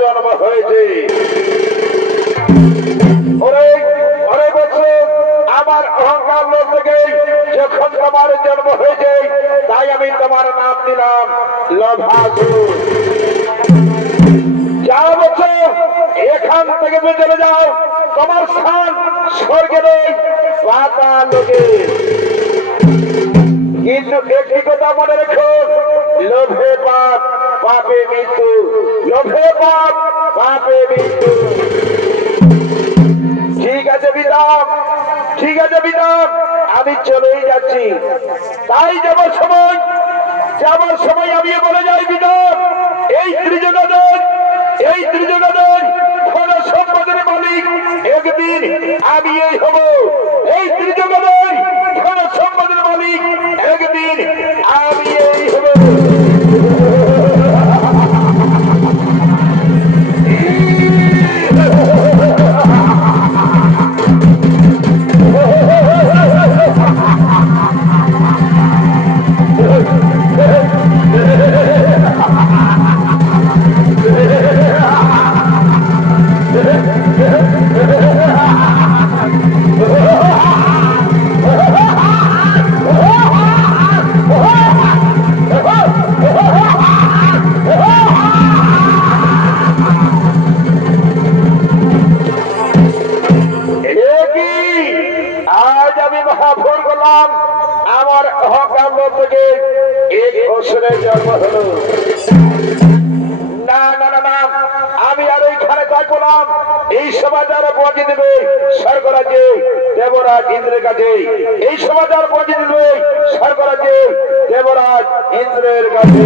জন্ম হয়েছে আমার অহংকার লোক থেকে যখন তোমার জন্ম হয়েছে তাই আমি তোমার নাম দিলাম লভাসুর। যাও বলছো এখান থেকে চলে যাও, তোমার স্থান স্বর্গে নেই পাতালোকে। কিন্তু একটি কথা মনে রেখো, লোভে পাপ পাপে মৃত্যু, লোভে পাপ পাপে মৃত্যু। ঠিক আছে বিধান, ঠিক আছে বিধান, আমি চলেই যাচ্ছি। তাই যাবার সময় আমি বলে যাই বিধান, এই ত্রিজগতের ধন সম্পদের মালিক একদিন আমি এই হব। এই ত্রিজগতের ধন সম্পদের মালিক একদিন আমি এই হব। আমার অহংকার থেকে এক অসুরের জন্ম হলো। না না না না, আমি আর এইখানে থাকবো না। এই সমাচার পৌঁছে দেবে স্বর্গরাজ্যে দেবরাজ ইন্দ্রের কাছে। এই সমাচার পৌঁছে দেবে স্বর্গরাজ্যে দেবরাজ ইন্দ্রের কাছে।